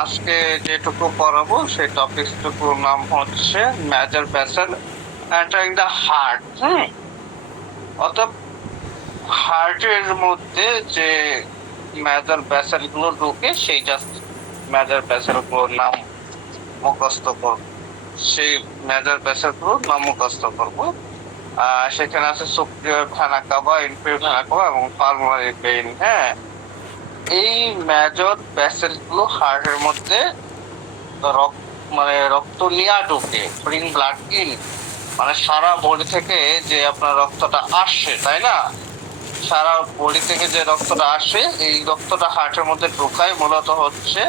আজকে যেটুকু পড়াবো সেই টপিকটুকুর নাম হচ্ছে major vessel entering the heart. অর্থাৎ হার্টের মধ্যে যে মেজর ভেসেল গুলো ঢুকে সেই জাস্ট মেজর ভেসেল গুলোর নাম মুখস্থ করব। সেই মেজর ভেসেল গুলোর নাম মুখস্থ করব। সেখানে আছে superior vena cava, inferior vena CAVA এবং পালমোনারি ভেইন। এই মেজর ভেসেল গুলো হার্টের মধ্যে রক্ত নিয়ে ঢুকে, ব্রিং ব্লাড ইন, মানে সারা বডি থেকে যে আপনার রক্তটা আসছে, তাই না? সারা বডি থেকে যে রক্তটা আসে এই রক্তটা হার্টের মধ্যে ঢুকায় মূলত হচ্ছে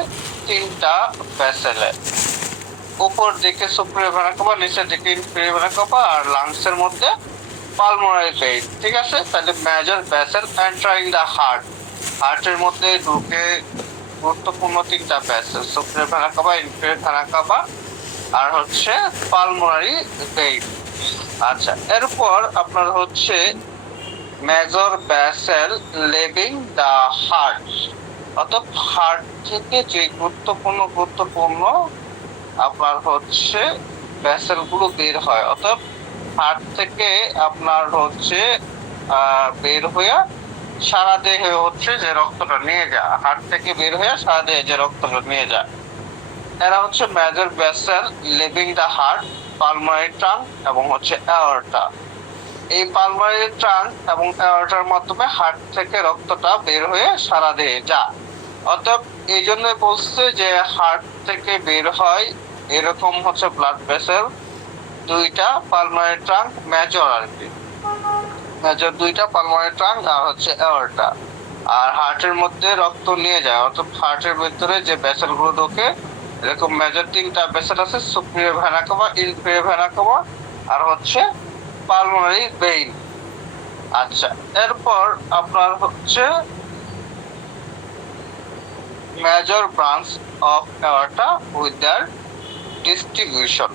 তিনটা ভেসেলে। উপর দিকে সুপিরিয়র ভেনা কাভা, নিচের দিকে ইনফেরিয়র ভেনা কাভা, আর লাংসের মধ্যে পালমোনারি ভেইন। ঠিক আছে, তাহলে major vessel entering the heart, হার্টের মধ্যে ঢুকে গুরুত্বপূর্ণ তিনটা vessel, superior vena cava, inferior vena cava আর হচ্ছে পালমোনারি ভেইন। আচ্ছা, এরপর আপনার হচ্ছে major vessel leaving the heart, অর্থাৎ হার্ট থেকে যে গুরুত্বপূর্ণ আপনার হচ্ছে ভেসেল গুলো বের হয়, অর্থাৎ হার্ট থেকে আপনার হচ্ছে বের হয়ে সারা দেহে হচ্ছে যে রক্তটা নিয়ে যায়, হার্ট থেকে বের হয়ে সারা দেহে যে রক্তটা নিয়ে যায়, এরা হচ্ছে major vessel leaving the heart, pulmonary trunk এবং হচ্ছে অ্যাওর্টা। এই পালমোনারি ট্রাঙ্ক এবং অ্যাওর্টার মাধ্যমে হার্ট থেকে রক্তটা বের হয়ে সারা দেহে যায়। অর্থাৎ এই জন্য বলছে যে হার্ট থেকে বের হয় এরকম হচ্ছে ব্লাড ভেসেল দুইটা, পালমোনারি ট্রাঙ্ক মেজর আর কি, মেজর দুইটা, পালমোনারি ট্রাঙ্ক আর হচ্ছে অ্যাওর্টা। আর হার্টের মধ্যে রক্ত নিয়ে যায়, অর্থাৎ হার্টের ভিতরে যে ভেসেল গুলো ঢোকে এরকম মেজর তিনটা ভেসেল আছে, superior vena cava, inferior vena cava আর হচ্ছে পালমোনারি ভেইন। আচ্ছা, এরপর আপনার হচ্ছে major branch of aorta with their distribution.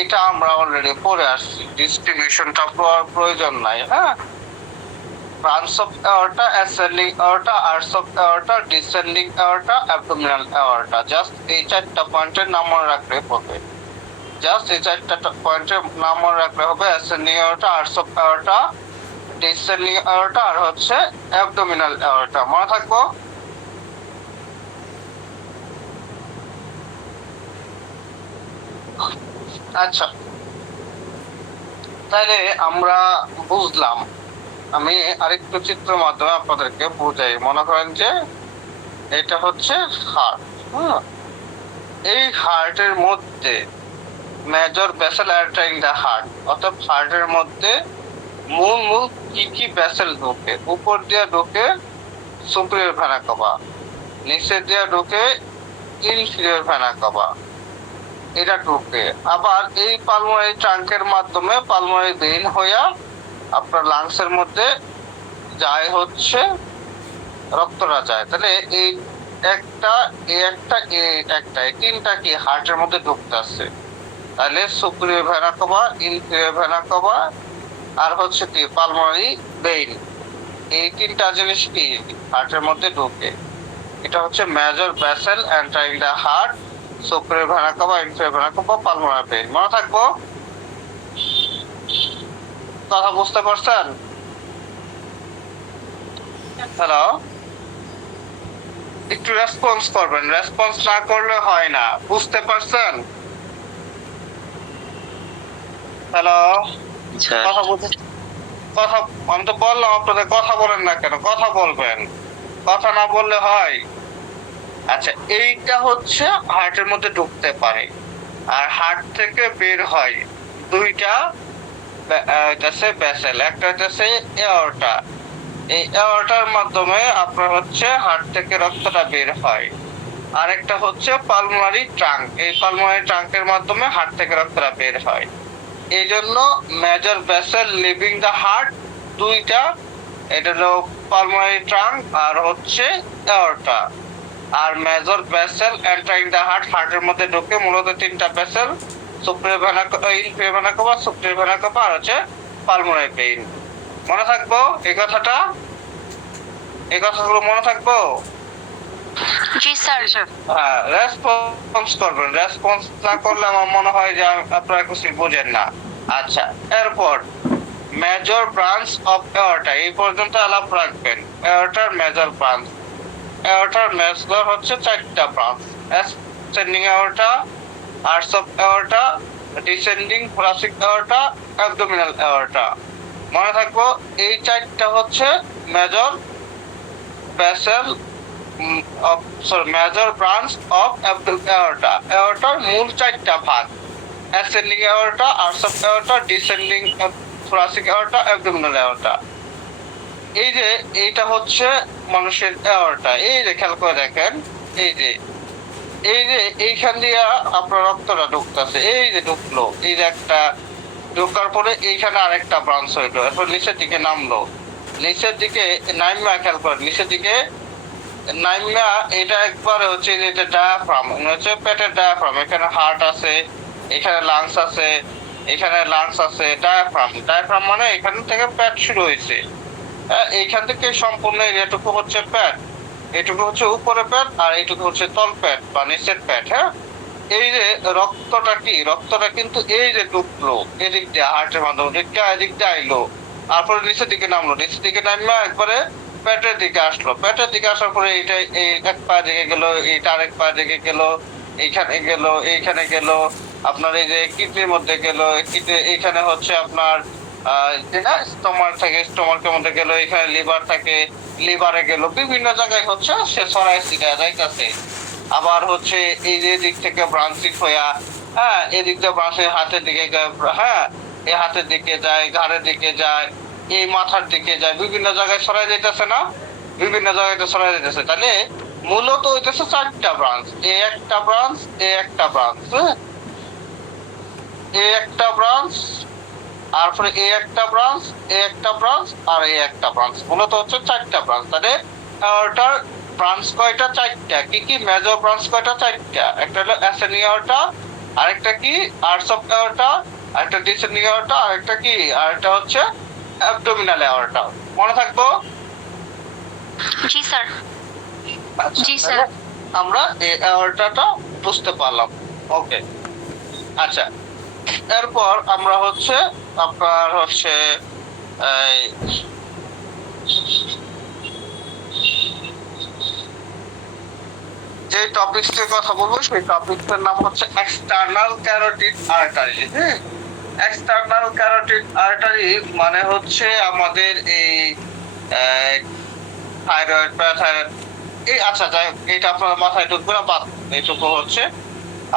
এটা আমরা অলরেডি পড়ে আসছি, ডিস্ট্রিবিউশনটা প্রয়োজন নাই। Branch of aorta, ascending aorta, arch of aorta, descending aorta, abdominal aorta. Just এই চারটা পয়েন্টের নাম মনে রাখলে হবে, জাস্ট এই চারটা পয়েন্টের নাম মনে রাখলে হবে। Ascending aorta, arch of aorta, descending aorta আর হচ্ছে অ্যাবডোমিনাল অ্যাওর্টা। মনে থাকবো? আচ্ছা, তাহলে আমরা বুঝলাম। আমি আরেকটু চিত্র মাধ্যমে আপনাদেরকে বুঝাই। মনে করেন যে এটা হচ্ছে হার্ট। এই হার্টের মধ্যে major vessel entering the heart, অর্থাৎ হার্টের মধ্যে মূল কি ভেসেল ঢোকে। উপর দিয়ে ঢোকে সুপিরিয়র ভেনা কাভা, নিচে দিয়ে ঢোকে ইনফিরিয়র ভেনা কাভা, এটা ঢোকে। আবার এই পালমোনারি ট্রাঙ্কের মাধ্যমে পালমোনারি ভেইন হইয়া আপনার লাংসের মধ্যে যায় হচ্ছে রক্তটা যায়। তাহলে এই একটা এই তিনটা কি হার্টের মধ্যে ঢুকতে আসছে। তাহলে superior vena cava, inferior vena cava আর হচ্ছে কি পালমোনারি ভেইন, এই তিনটা জিনিস কি হার্টের মধ্যে ঢুকে। এটা হচ্ছে major vessel entering the heart, superior vena cava, inferior vena cava, pulmonary vein. মনে থাকবো? কথা বুঝতে পারছেন? হ্যালো, একটু রেসপন্স করবেন, রেসপন্স না করলে হয় না। বুঝতে পারছেন? হ্যালো, কথা বলতে, কথা আমি তো বললাম আপনাদের, কথা বলেন না কেন? কথা বলবেন, কথা না বললে হয়? আচ্ছা, এইটা হচ্ছে হার্টের মধ্যে ঢুকতে পারে আর হার্ট থেকে বের হয় দুইটা ভেসেল, একটা হচ্ছে এঅর্টা। এই এঅর্টার মাধ্যমে আপনার হচ্ছে হার্ট থেকে রক্তটা বের হয়। আরেকটা হচ্ছে পালমোনারি ট্রাঙ্ক, এই পালমোনারি ট্রাঙ্কের মাধ্যমে হার্ট থেকে রক্তটা বের হয়। এই জন্য major vessel leaving the heart দুইটা, এটা হলো পালমোনারি ট্রাঙ্ক আর হচ্ছে এঅর্টা। আর major vessel entering the heart, হার্টের মধ্যে ঢুকে মূলত তিনটা vessel, superior vena cava, inferior vena cava, superior vena cava আর হচ্ছে পালমোনারি ভেইন। মনে থাকবো এই কথাটা? এই কথাগুলো মনে থাকবো? জি স্যার। হ্যাঁ, রেসপন্স করবেন। রেসপন্স না করলে আমার মনে হয় যে আপনারা কিছু বোঝেন না। আচ্ছা, এরপর মেজর ব্রাঞ্চ অফ এওরটা, এই পর্যন্ত আলাপ রাখবেন। এওরটার মেজর ব্রাঞ্চ, এওরটার মেজর হচ্ছে 4টা branch: ascending aorta, arch of aorta, descending thoracic aorta, abdominal aorta. মনে থাকবো এই 4টা হচ্ছে major vessel major branch of aorta. এওরটার মূল 4টা ভাগ: ascending aorta, arch of aorta, descending thoracic aorta, abdominal aorta. এই যে এইটা হচ্ছে মানুষের এওরটা। এই যে খেয়াল করে দেখেন, এই যে এইখান দিয়ে আপনার রক্তটা ঢুকতেছে, এই যে ঢুকলো, এই যে একটা ঢোকার পরে এইখানে আরেকটা ব্রাঞ্চ হইলো, এরপর নিচের দিকে নামলো, নিচের দিকে নাইমা, খেয়াল করেন নিচের দিকে নাইমা। এটা একবার হচ্ছে যে এটা ডায়াফ্রাম, হচ্ছে পেটের ডায়াফ্রাম। এখানে হার্ট আছে, এখানে লাংস আছে, এখানে লাংস আছে। ডায়াফ্রাম, ডায়াফ্রাম মানে এখান থেকে পেট শুরু হয়েছে। এইখান থেকে সম্পূর্ণ এরিয়াটুকু হচ্ছে পেট, এইটুকু হচ্ছে উপরে পেট, আর এইটুকু হচ্ছে তল পেট বা নিচের পেট। হ্যাঁ, এই যে রক্তটা কি, রক্তটা কিন্তু এই যে ঢুকলো এদিক দিয়ে হার্টের মাধ্যমে, এদিক দিয়ে আইলো, তারপরে নিচের দিকে নামলো, নিচের দিকে নামলো একবারে পেটের দিকে আসলো। পেটের দিকে আসার পরে এইটা এই এক পা দিকে গেল, এইটা আরেক পা দিকে গেল, এইখানে গেল, এইখানে গেল, আপনার এই যে কিডনির মধ্যে গেল, এইখানে হচ্ছে আপনার স্টোমাক থাকে, স্টোমাকের মধ্যে গেল, এখানে লিভার থাকে, লিভারে গেল, বিভিন্ন জায়গায় হচ্ছে সে ছড়ায় ছিটায় যাইতেছে। আবার হচ্ছে এই যে দিক থেকে ব্রাঞ্চিং হইয়া, হ্যাঁ, এদিক দিয়ে ব্রাঞ্চিং হাতের দিকে, হ্যাঁ, এই হাতের দিকে যায়, ঘাড়ের দিকে যায়, এই মাথার দিকে যায়, বিভিন্ন জায়গায় ছড়াই যাইতেছে না, বিভিন্ন জায়গায় ছড়াই যাইতেছে। তাহলে মূলত হইতেছে 4টা ব্রাঞ্চ: এ একটা ব্রাঞ্চ, এ একটা ব্রাঞ্চ, হ্যাঁ, এ একটা ব্রাঞ্চ, তারপরে এ একটা ব্রাঞ্চ, এ একটা ব্রাঞ্চ, আর এ একটা ব্রাঞ্চ। মূলত হচ্ছে 4টা ব্রাঞ্চ। তাহলে এওরটার ব্রাঞ্চ কয়টা? 4টা। কি কি মেজর ব্রাঞ্চ কয়টা? 4টা। একটা হলো অ্যাসেন্ডিং এওরটা, আরেকটা কি আর্টস অফ এওরটা, আরেকটা ডিসেন্ডিং এওরটা, আরেকটা কি, আরেকটা হচ্ছে অ্যাবডোমিনাল এওরটা। মনে থাকবো? জি স্যার। আচ্ছা, জি স্যার। আমরা এই এওরটাটা বুঝতে পারলাম। ওকে, আচ্ছা, এরপর আমরা হচ্ছে আপনার হচ্ছে এই যে টপিকসের কথা বলবো সেই টপিকসের নাম হচ্ছে এক্সটার্নাল ক্যারোটিড আর্টারি। হ্যাঁ, এক্সটার্নাল ক্যারোটিড আর্টারি মানে হচ্ছে আমাদের এই থাইরয়েড, প্যারাথাইরয়েড, এই আচ্ছা যাই হোক, এটা আপনার মাথায় ঢুকবে না, বাদ, এইটুকু হচ্ছে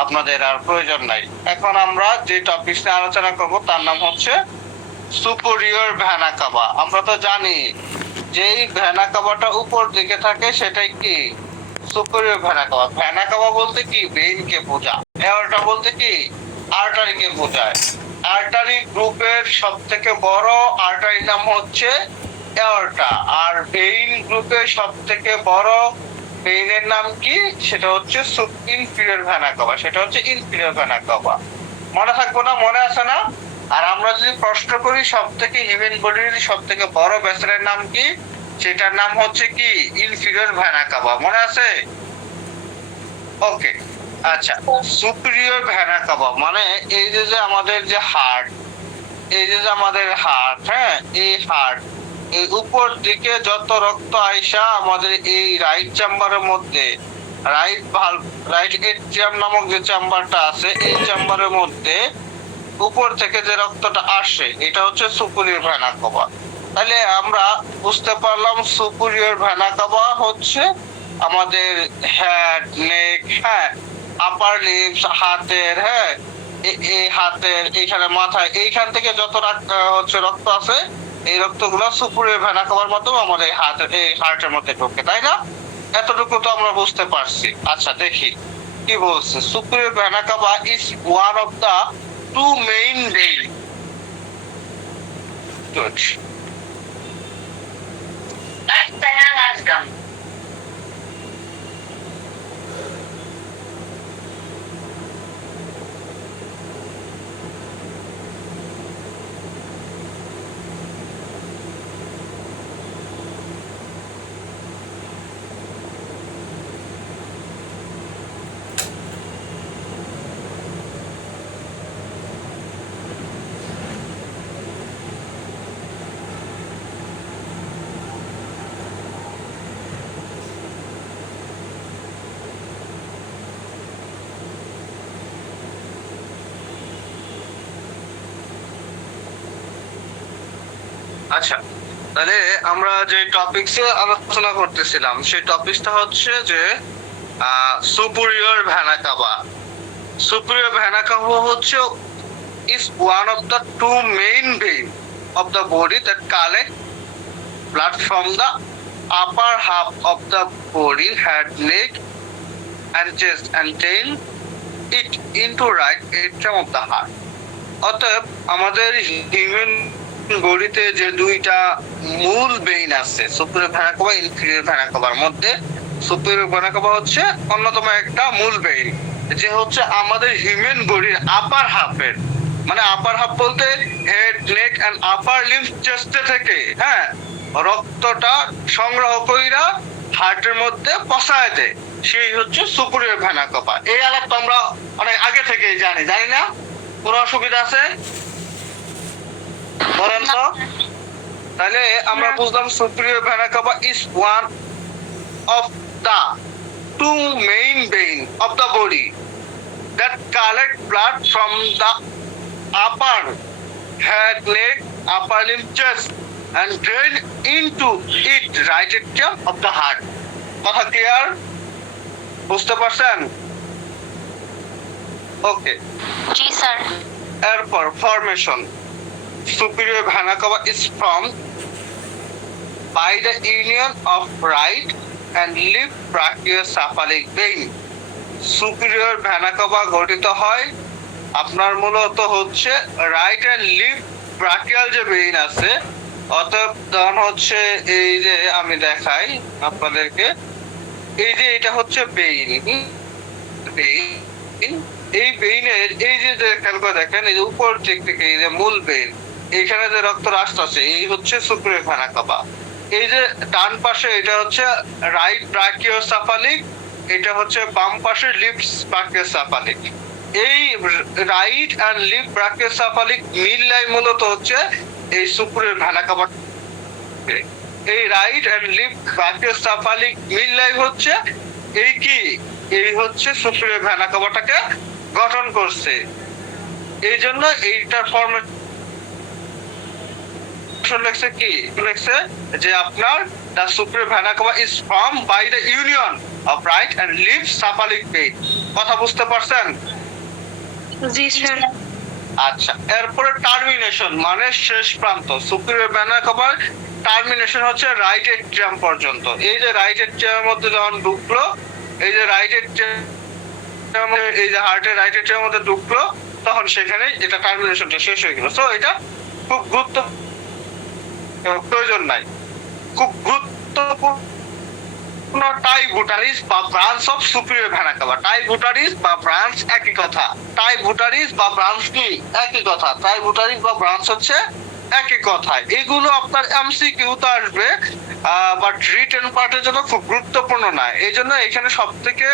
আপনাদের আর প্রয়োজন নাই। এখন আমরা যে টপিকস নিয়ে আলোচনা করব তার নাম হচ্ছে সুপেরিয়র ভেনা কাভা। আমরা তো জানি যে এই ভেনা কাভাটা উপর দিকে থাকে সেটাই কি superior vena CAVA. Vena CAVA বলতে কি ভেইনকে বোঝায়, এওরটা বলতে কি আর্টারিকে বোঝায়। আর্টারি গ্রুপের সবথেকে বড় আর্টারি নাম হচ্ছে এওরটা, আর ভেইন গ্রুপের সবথেকে বড় ভেইনের নাম কি, সেটা হচ্ছে ইনফিরিয়র ভেনা কাভা, সেটা হচ্ছে ইনফিরিয়র ভেনা কাভা। মনে থাকবো না? মনে আছে না? আর আমরা যদি প্রশ্ন করি সব থেকে হিউম্যান বডির সব থেকে বড় ভেসেলের নাম কি, সেটার নাম হচ্ছে কি ইনফিরিয়র ভেনা কাভা। মনে আছে? ওকে, আচ্ছা, সুপিরিয়র ভেনা কাভা মানে এই যে যে আমাদের যে হার্ট, এই যে যে আমাদের হার্ট, হ্যাঁ, এই হার্ট, এই উপর দিকে যত রক্ত আইসা আমাদের এই রাইট চেম্বারের মধ্যে, রাইট ভালভ, রাইট এট্রিয়াম নামক যে চেম্বারটা আছে, এই চেম্বারের মধ্যে উপর থেকে যে রক্তটা আসে এটা হচ্ছে সুপিরিয়র ভেনা কাভা। তাহলে আমরা বুঝতে পারলাম সুপিরিয়র ভেনা কাভা হচ্ছে আমাদের হেড, নেক, হ্যাঁ, আপার লিপস, হাতের, হ্যাঁ, এই হাতের এইখানে মাথায়, এইখান থেকে যত হচ্ছে রক্ত আছে, এই রক্তগুলো সুপিরিয়র ভেনা কাভার মাধ্যমে আমাদের হাতের এই হার্টের মধ্যে ঢোকে, তাই না? এতটুকু তো আমরা বুঝতে পারছি। আচ্ছা, দেখি কি বলছে। Superior vena cava is one of the two main vein. Good. That's the last gum. আচ্ছা, তাহলে আমরা যে টপিকসে আলোচনা করতেছিলাম সেই টপিকটা হচ্ছে যে সুপিরিয়র ভেনা কাবা। সুপিরিয়র ভেনা কাবা হচ্ছে is one of the two main vein of the body that collect blood from the upper half of the body, head, neck, and chest, and tail it into right atrium of the heart. অতএব আমাদের human বডিতে যে দুইটা মূল বেইন আছে, superior vena কাবা, inferior vena কাবার মধ্যে superior vena কাবা হচ্ছে অন্যতম একটা মূল বেইন, যে হচ্ছে আমাদের হিউম্যান বডির আপার হাফের, মানে আপার হাফ বলতে head, neck and upper limb চেস্টে থেকে হ্যাঁ রক্তটা সংগ্রহ কইরা হার্টের মধ্যে পৌঁছায় দেয়, সেই হচ্ছে সুপিরিয়র ভেনা কাবা। এই আলাপ তো আমরা অনেক আগে থেকেই জানি, জানি না? কোনো অসুবিধা আছে বলেন তো? তাহলে আমরা বুঝলাম superior vena Kaaba is one of the two main vein of the body that collect blood from the upper head, neck, upper limb, chest and drain into it right atrium of the heart. কথা clear? বুঝতে পারছেন? ওকে। জি sir. এরপর formation. Superior vena cava is formed by the union of right and left brachiocephalic vein. Superior vena cava গঠিত হয় আপনার মূলত হচ্ছে right and left brachial যে ভেইন আছে, অতএব তখন হচ্ছে এই যে আমি দেখাই আপনাদেরকে, এই যে এটা হচ্ছে বেইন, এই বেইনের এই যে খেয়াল করে দেখেন, এই যে উপর দিক থেকে এই যে মূল বেইন, এইখানে যে রক্ত রাষ্ট্র আছে এই হচ্ছে সুপিরিয়র ভেনা কাবা। এই যে ডান পাশে এটা হচ্ছে রাইট ব্রাকিওসেফালিক, এটা হচ্ছে বাম পাশে লেফট ব্রাকিওসেফালিক। এই রাইট এন্ড লেফট ব্রাকিওসেফালিক মিললাই মূলত হচ্ছে এই সুপিরিয়র ভেনা কাবা। এই রাইট এন্ড লেফট ব্রাকিওসেফালিক মিললাই হচ্ছে এই কি, এই হচ্ছে সুপিরিয়র ভেনা কাবাটাকে গঠন করছে। এই জন্য এইটার ফরমেশন লেখছে কি, লেখছে যে আপনার the superior vena cava is formed by the union of right and left cephalic vein. কথা বুঝতে পারছেন? জি স্যার। আচ্ছা, এরপরে টার্মিনেশন মানে শেষ প্রান্ত। সুপিরিয়র ভেনা কাবার টার্মিনেশন হচ্ছে রাইট এট্রিয়াম পর্যন্ত। এই যে রাইট এট্রিয়ামের মধ্যে যখন ঢুকলো, এই যে রাইট এট্রিয়াম, এই যে হার্টের রাইট এট্রিয়ামের মধ্যে ঢুকলো, তখন সেখানে এটা টার্মিনেশনটা শেষ হয়ে গেল। সো এটা খুব প্রয়োজন নাই, খুব গুরুত্বপূর্ণ টাইবুটারিস বা ব্রাঞ্চ অফ সুপিরিয়র ভেনা কাবা। টাইবুটারিস বা ব্রাঞ্চ একই কথা, টাইবুটারিস বা ব্রাঞ্চ কি একই কথা, টাইবুটারিস বা ব্রাঞ্চ হচ্ছে একই কথা। এগুলো আপনার এমসিকিউ তে আসবে, বাট রিটেন পার্টের জন্য খুব গুরুত্বপূর্ণ না। এই জন্য এখানে সব থেকে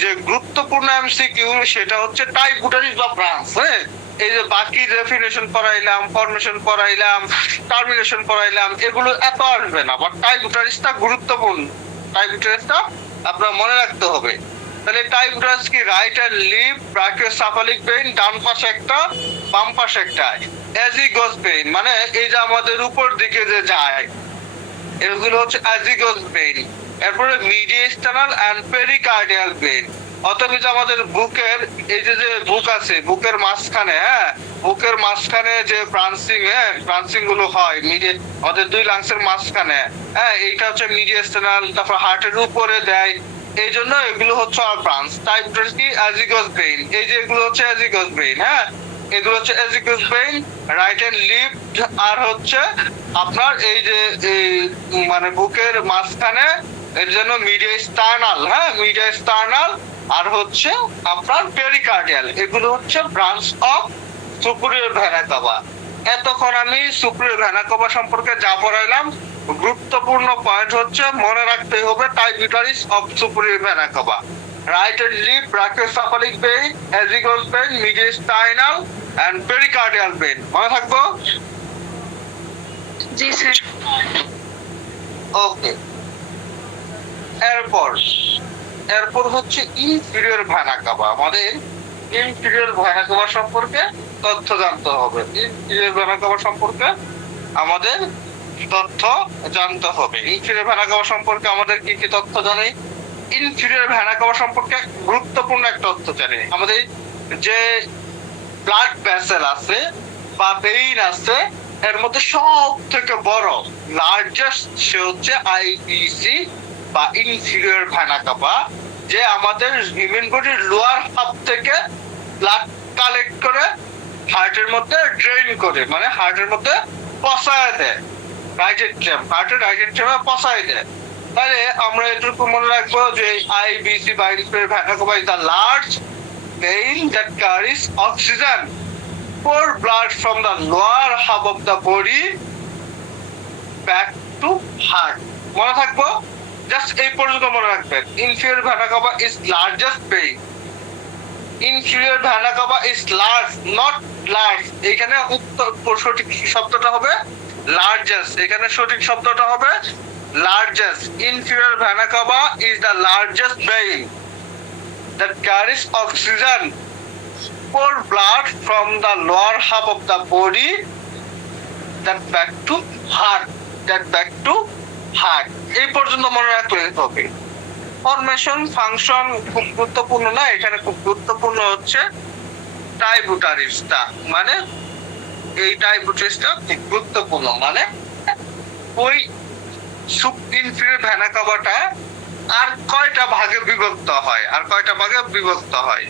যে গুরুত্বপূর্ণ এমসিকিউ সেটা হচ্ছে টাইবুটারিস বা ব্রাঞ্চ। হ্যাঁ, এই যে বাকি ডেফিনেশন পড়াইলাম, ফরমেশন পড়াইলাম, টার্মিনেশন পড়াইলাম, এগুলো এত আসবে না, বাট টাইবুটারিসটা গুরুত্বপূর্ণ। টাইবুটারিসটা আপনার মনে রাখতে হবে। তাহলে টাইবুটারিস কি right and left brachiocephalic vein, ডান পাশে একটা বাম পাশে একটা। অ্যাজিগস ভেইন মানে এই যে আমাদের উপর দিকে যে যায়, এগুলো হচ্ছে অ্যাজিগস ভেইন। এরপরে মিডিয়েস্টার্নাল এন্ড পেরিকার্ডিয়াল ভেইন। অতএব যে আমাদের বুকের এই যে বুক আছে, বুকের মাঝখানে, হ্যাঁ বুকের মাঝখানে যে ব্রাঞ্চিং, হ্যাঁ ব্রাঞ্চিং গুলো হয় আমাদের দুই লাংসের মাঝখানে, হ্যাঁ এইটা হচ্ছে মিডিয়েস্টার্নাল, তারপর হার্টের উপরে দেয়, এই জন্য এগুলো হচ্ছে আর ব্রাঞ্চ। টাইপটা কি অ্যাজিগস ভেইন, এই যে এগুলো হচ্ছে অ্যাজিগস ভেইন, হ্যাঁ এগুলো হচ্ছে অ্যাজিগস ভেইন, রাইট এন্ড লেফট। আর হচ্ছে আপনার এই যে মানে বুকের মাঝখানে এর জন্য মিডিয়েস্টার্নাল, হ্যাঁ মিডিয়েস্টার্নাল, আর হচ্ছে আপনার পেরিকার্ডিয়াল। এগুলো হচ্ছে ব্রাঞ্চ অফ সুপিরিয়র ভেনা কাবা। এতক্ষণ আমি সুপিরিয়র ভেনা কাবা সম্পর্কে যা পড়াইলাম, গুরুত্বপূর্ণ পয়েন্ট হচ্ছে মনে রাখতে হবে tributaries of superior vena cava, right and left brachiocephalic vein, azygos vein, mediastinal and pericardial vein. মনে থাকবো? জি স্যার। ওকে। এরপর হচ্ছে ইনফিরিয়র ভেনা কাবা। আমাদের ইনফিরিয়র ভেনা কাবা সম্পর্কে তথ্য জানতে হবে। ইনফিরিয়র ভেনা কাবা সম্পর্কে আমাদের তথ্য জানতে হবে। ইনফিরিয়র ভেনা কাবা সম্পর্কে আমাদের কি কি তথ্য জানি? ইনফিরিয়র ভেনা কাবা সম্পর্কে গুরুত্বপূর্ণ একটা তথ্য জানি। আমাদের যে ব্লাড ভেসেল আছে বা ভেইন আছে, এর মধ্যে সব থেকে বড় লার্জেস্ট সে হচ্ছে আইবিসি বা ইনফিরিয়র ভেনা কাবা, যে আমাদের হিউম্যান বডির লোয়ার হাফ থেকে ব্লাড কালেক্ট করে হার্টের মধ্যে ড্রেন করে, মানে হার্টের মধ্যে পচায় দেয়, হার্টের ডাইজেস্ট্রিয়ামে পচায় দেয়। তাহলে আমরা এটুকু মনে রাখবো যে আইবিসি বা inferior vena Kaaba is the large vein that carries oxygen for blood from the lower half of the body back to heart. মনে থাকবো, জাস্ট এই পর্যন্ত মনে রাখবেন। Inferior vena Kaaba is largest vein. Inferior vena Kaaba is large, not large. এখানে সঠিক শব্দটা হবে লার্জেস্ট, এখানে সঠিক শব্দটা হবে largest. Inferior vena Kaaba is the largest vein that carries oxygen for blood from the lower half of the body that back to heart. এই পর্যন্ত মনে রাখলে হবে। ফরমেশন ফাংশন খুব গুরুত্বপূর্ণ না, এখানে খুব গুরুত্বপূর্ণ হচ্ছে টাইবুটারিসটা, মানে এই টাইবুটারিসটা খুব গুরুত্বপূর্ণ, মানে ওই ইনফিরিয়র ভেনা কাবাটা আর কয়টা ভাগে বিভক্ত হয়,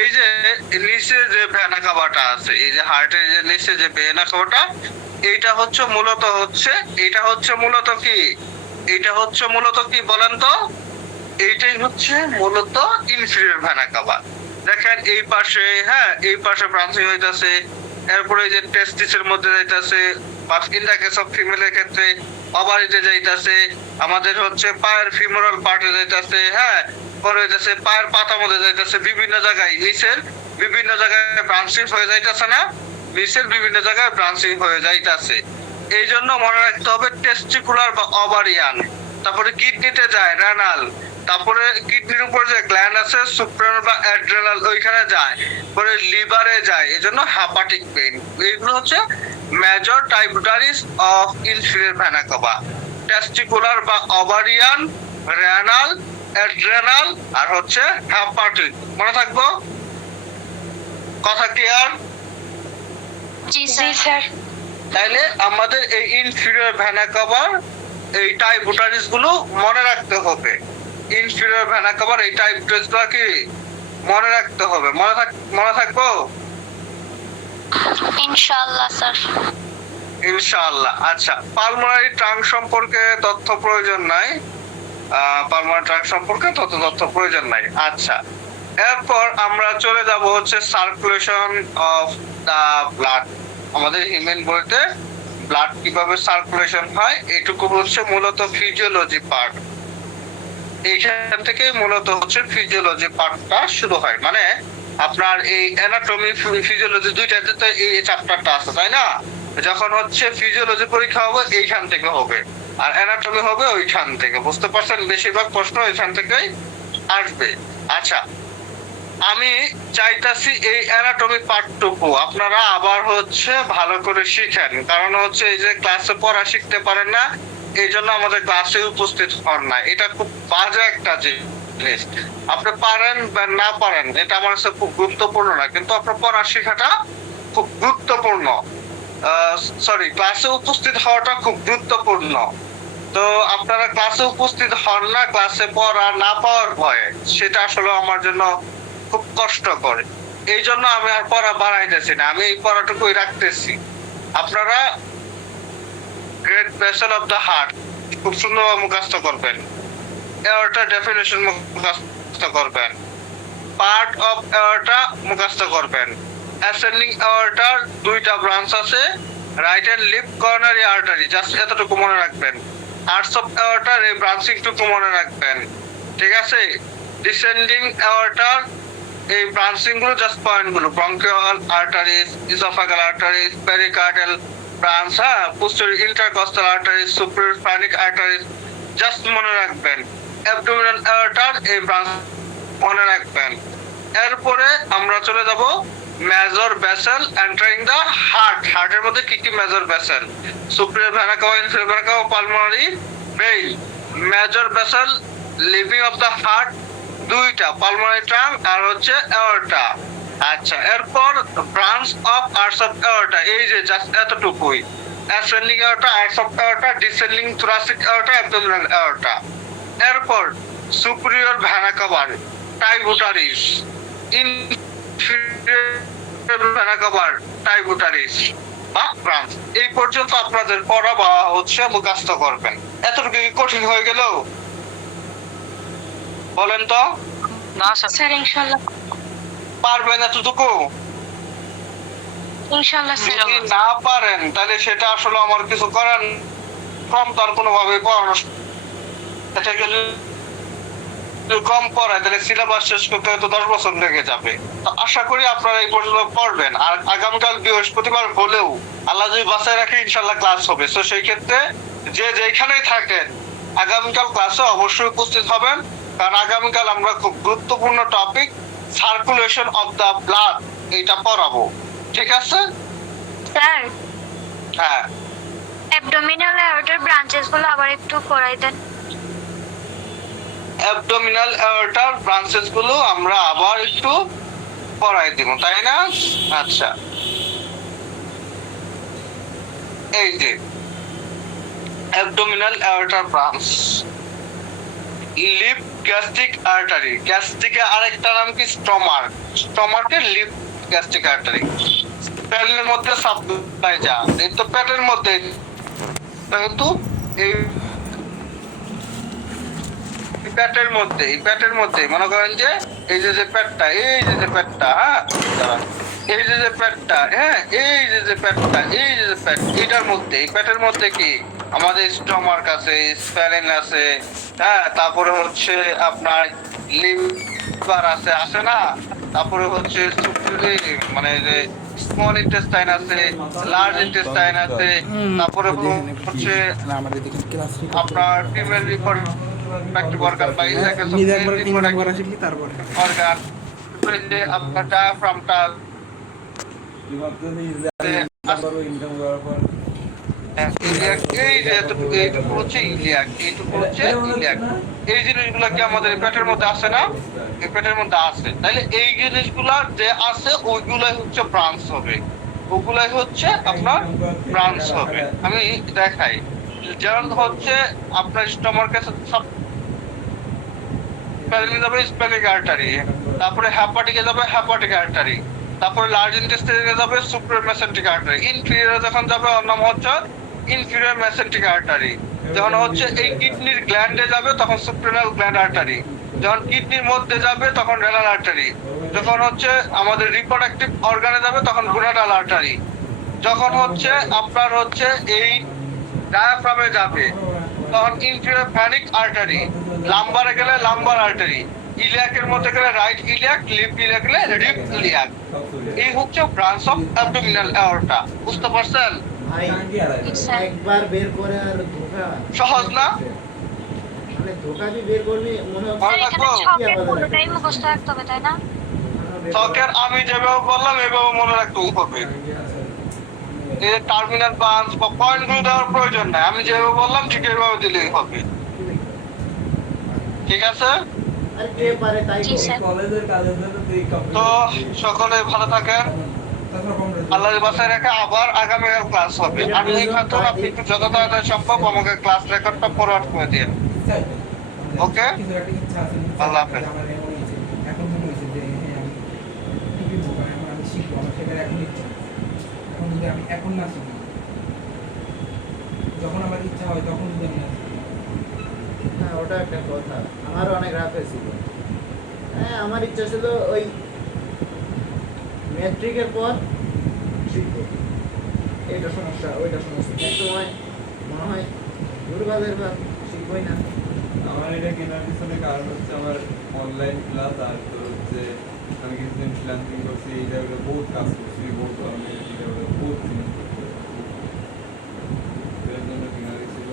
এই যে নিচে যে ভেনা কাবাটা আছে, এই যে হার্টের যে নিচে যে ভেনা কাবাটা, এটা হচ্ছে মূলত কি বলেন তো? এইটাই হচ্ছে মূলত ইনফিরিয়র ভেনা কাবা। দেখেন এই পাশে, এই পাশে ব্রাঞ্চিং হইতাছে, এরপরে যে টেস্টিসের মধ্যে যাইতাছে, ইন দা কেস অফ ফিমেলের ক্ষেত্রে ওভারিতে যাইতাছে, আমাদের হচ্ছে পায়ের ফিমোরাল পার্টে যাইতাছে, পরে হইতাছে পায়ের পাতার মধ্যে যাইতাছে, বিভিন্ন জায়গায় নিচের বিভিন্ন জায়গায় ব্রাঞ্চিং হয়ে যাইতাছে না, এই জন্য মনে রাখতে হবে টেস্টিকুলার বা ওভারিয়ান। তারপরে কিডনিতে যায় রেনাল, তারপরে কিডনির উপর যে গ্ল্যান্ড আছে সুপ্রানাল বা অ্যাড্রেনাল, ওইখানে যায়, পরে লিভারে যায়, এজন্য হেপাটিক পেইন। এইগুলো হচ্ছে major tributaries of inferior vena cava: testicular বা ওভারিয়ান, রেনাল, অ্যাড্রেনাল, আর হচ্ছে হেপাটিক। মনে থাকবো? কথা ক্লিয়ার? জি স্যার। তাইলে আমাদের এই ইনফিরিয়র ভেনা কাবার এই টাইবুটারিস গুলো মনে রাখতে হবে। ইনফিরিয়র ভেনা কাবার এই টাইবুটারিস গুলো কি মনে রাখতে হবে? মনে থাকবো ইনশাআল্লাহ স্যার। ইনশাআল্লাহ। আচ্ছা, পালমোনারি ট্রাঙ্ক সম্পর্কে তথ্য প্রয়োজন নাই, আচ্ছা, এরপর আমরা চলে যাব হচ্ছে সার্কুলেশন অফ দা ব্লাড। আমাদের হিউম্যান বডিতে ব্লাড কিভাবে সার্কুলেশন হয়, এইটুকু হচ্ছে মূলত ফিজিওলজি পার্ট। এইখান থেকে মূলত হচ্ছে ফিজিওলজি পার্টটা শুরু হয়, মানে আপনার এই অ্যানাটমি ফিজিওলজি দুইটাতে তো এই চ্যাপ্টারটা আছে, তাই না? যখন হচ্ছে ফিজিওলজি পরীক্ষা হবে এইখান থেকে হবে, আর অ্যানাটমি হবে ওইখান থেকে। বুঝতে পারছেন? বেশিরভাগ প্রশ্ন ওইখান থেকেই আসবে। আচ্ছা, আমি চাইতাছি এই অ্যানাটমি পার্টটুকু আপনারা আবার হচ্ছে ভালো করে শিখেন, কারণ হচ্ছে এই যে ক্লাসে পড়া শিখতে পারেন না, এই জন্য আমাদের ক্লাসে উপস্থিত হন না। এটা খুব বাজে একটা জিনিস। আপনি পারেন বা না পারেন এটা আমার কাছে খুব গুরুত্বপূর্ণ না, কিন্তু আপনার পড়া শেখাটা খুব গুরুত্বপূর্ণ। ক্লাসে উপস্থিত হওয়াটা খুব গুরুত্বপূর্ণ। তো আপনারা ক্লাসে উপস্থিত হন না ক্লাসে পড়া না পাওয়ার ভয়ে, সেটা আসলে আমার জন্য খুব কষ্টকর। এই জন্য আমি আর পড়া বাড়াইতেছি না, আমি এই পড়াটুকুই রাখতেছি। আপনারা great vessel of the heart খুব সুন্দরভাবে মুখস্থ করবেন, এয়ারটা ডেফিনেশন মুখস্থ করবেন, পার্ট অফ এয়ারটা মুখস্থ করবেন। অ্যাসেন্ডিং এয়ারটার দুইটা ব্রাঞ্চ আছে, right and left coronary artery, just এতটুকু মনে রাখবেন। আর্টস অফ এয়ারটার এই ব্রাঞ্চিংটুকু মনে রাখবেন, ঠিক আছে? ডিসেন্ডিং এয়ারটার এই ব্রাঞ্চিং গুলো জাস্ট পয়েন্ট গুলো, bronchial arteries, oesophageal arteries, pericardial branch, posterior intercostal arteries, superior phrenic arteries, just মনে রাখবেন। অ্যাবডোমিনাল এয়ারটার এই ব্রাঞ্চ মনে রাখবেন। এরপরে আমরা চলে যাব মেজর ভেসেল এন্টারিং দ্য হার্টের মধ্যে কি কি major vessel? Superior vena cava, inferior vena cava, pulmonary vein. Major vessel leaving of the heart দুইটা, পালমোনারি ট্রাঙ্ক আর হচ্ছে অ্যাওর্টা। আচ্ছা, এরপর branch of arch of aorta, এই যে জাস্ট এতটুকুই। Ascending aorta, arch of aorta, descending thoracic aorta, abdominal aorta. এরপর superior vena cava, tributaries, inferior vena cava, tributaries বা ব্রাঞ্চ। এই পর্যন্ত আপনাদের পড়া বা হচ্ছে মুখস্থ করবেন। এতটুকু কি কঠিন হয়ে গেল? বলেন তো। না স্যার ইনশাআল্লাহ পারবেন এতটুকু? ইনশাআল্লাহ স্যার যদি না পারেন তাহলে সেটা আসলে আমার কিছু করার কম, তার কোনোভাবে পড়ানো এটাকে যদি কম পড়ায় তাহলে সিলেবাস শেষ করতে হয়তো 10 বছর লেগে যাবে। তো আশা করি আপনারা এই পর্যন্ত পড়বেন। আর আগামীকাল বৃহস্পতিবার হলেও আল্লাহ যদি বাঁচায় রাখে ইনশাল্লাহ ক্লাস হবে। তো সেই ক্ষেত্রে যে যেখানেই থাকেন আগামীকাল ক্লাসে অবশ্যই উপস্থিত হবেন, কারণ আগামীকাল আমরা খুব গুরুত্বপূর্ণ topic circulation of the blood এইটা পড়াবো। ঠিক আছে? স্যার হ্যাঁ, অ্যাবডোমিনাল অ্যাওর্টার ব্রাঞ্চেস গুলো আবার একটু পড়াই দেন। অ্যাবডোমিনাল অ্যাওর্টার ব্রাঞ্চেস গুলো আমরা আবার একটু পড়াই দিব, তাই না? আচ্ছা, এই যে অ্যাবডোমিনাল অ্যাওর্টার ব্রাঞ্চ, লিফ গ্যাস্ট্রিক আর্টারি। গ্যাস্ট্রিকের আরেকটা নাম কি? স্টমাক। স্টমাকের লিফ গ্যাস্ট্রিক আর্টারি পেটের মধ্যে সাপ্লাই যা, এই তো পেটের মধ্যে, কিন্তু এই পেটের মধ্যে মনে করেন যে এই যে পেটটা, এই যে পেটটা, হ্যাঁ এই যে পেটটা, হ্যাঁ এই যে পেটটা, এই যে পেট, এটার মধ্যে, এই পেটের মধ্যে কি আমাদের স্টমাক আছে, স্প্লেন আছে, হ্যাঁ তারপরে হচ্ছে আপনার লিভার আছে, আসে না? তারপরে হচ্ছে মানে যে স্মল ইন্টেস্টাইন আছে, লার্জ ইন্টেস্টাইন আছে, তারপরে হচ্ছে আপনার ফিমেল অর্গান বা অর্গান, আপনার ডায়াফ্রামটা এই যে এইটুকু হচ্ছে ইলিয়াক, এইটুকু হচ্ছে ইলিয়াক। এই জিনিসগুলো কি আমাদের পেটের মধ্যে আছে না? এই পেটের মধ্যে আছে। তাহলে এই জিনিসগুলা যে আছে ওইগুলাই হচ্ছে ব্রাঞ্চ হবে, ওগুলাই হচ্ছে আপনার ব্রাঞ্চ হবে। আমি দেখাই, যেমন হচ্ছে আপনার স্টমাকের যাবে স্প্লেনিক আর্টারি, তারপরে হেপাটিকে যাবে হেপাটিক আর্টারি, তারপরে লার্জ ইন্টেস্টাইনে যাবে সুপিরিয়র মেসেন্ট্রিক আর্টারি, ইনফিরিয়র যখন যাবে ওর নাম হচ্ছে ইনফিরিয়র মেসেন্ট্রিক আর্টারি। যখন হচ্ছে এই কিডনির গ্ল্যান্ডে যাবে তখন সুপ্রিনাল গ্ল্যান্ড আর্টারি, যখন কিডনির মধ্যে যাবে তখন রেনাল আর্টারি, যখন হচ্ছে আমাদের রিপ্রোডাক্টিভ অর্গানে যাবে তখন গোনাডাল আর্টারি, যখন হচ্ছে আপনার হচ্ছে এই ডায়াফ্রামে যাবে তখন ইনফিরিয়র ফ্যানিক আর্টারি, লাম্বারে গেলে লাম্বার আর্টারি, ইলিয়াকের মধ্যে গেলে রাইট ইলিয়াক, লিফ ইলিয়াক গেলে লিফ ইলিয়াক। এই হচ্ছে ব্রাঞ্চ অফ অ্যাবডোমিনাল অ্যাওর্টা। বুঝতে পারছেন? একবার বের করে আর ধোকা সহজ না? মানে ধোকা দিয়ে বের করবি মনে ভয় হয় লাগবে? ছকের পুরোটাই মুখস্থ রাখতে হবে তাই না? ত্বকের আমি যেভাবে বললাম এভাবে মনে রাখতে হবে। এই টার্মিনাল ব্রাঞ্চ বা পয়েন্ট গুলো দেওয়ার প্রয়োজন নাই, আমি যেভাবে বললাম ঠিক এইভাবে দিলেই হবে। ঠিক আছে? আর কে পারে তাই জি স্যার। তো সকলে ভালো থাকেন, আল্লাহর বাসায় রেখে আবার আগামী ক্লাস হবে। আমি এই খাতুন, আপনি একটু যত তাড়াতাড়ি সম্ভব আমাকে ক্লাস রেকর্ডটা ফরওয়ার্ড করে দিন। ওকে, আল্লাহ হাফেজ। এখন মনে হয়েছে যে হ্যাঁ আমি টিভি দোকানে এখন আমি শিখবো, আমার সেটার এখন ইচ্ছা আছে। এখন যদি আমি এখন না শিখি, যখন আমার ইচ্ছা হয় তখন যদি আমি না শিখি। হ্যাঁ ওটা একটা কথা, আমারও অনেক রাত হয়েছিল। হ্যাঁ আমার ইচ্ছা ছিল ওই ম্যাট্রিকের পর শিখবো, এইটা সমস্যা ওইটা সমস্যা, এক সময় মনে হয় দুর্ভাগের বা শিখবই না। আমার এটা কেনার পিছনে কারণ হচ্ছে আমার অনলাইন ক্লাস, আর তো হচ্ছে আমি কিছুদিন ফ্রিল্যান্সিং করছি, এইটা হলো বহুত কাজ করছি, বহুত ধরনের এটা হলো বহুত জিনিস করতে হবে। এর জন্য কেনার ছিল।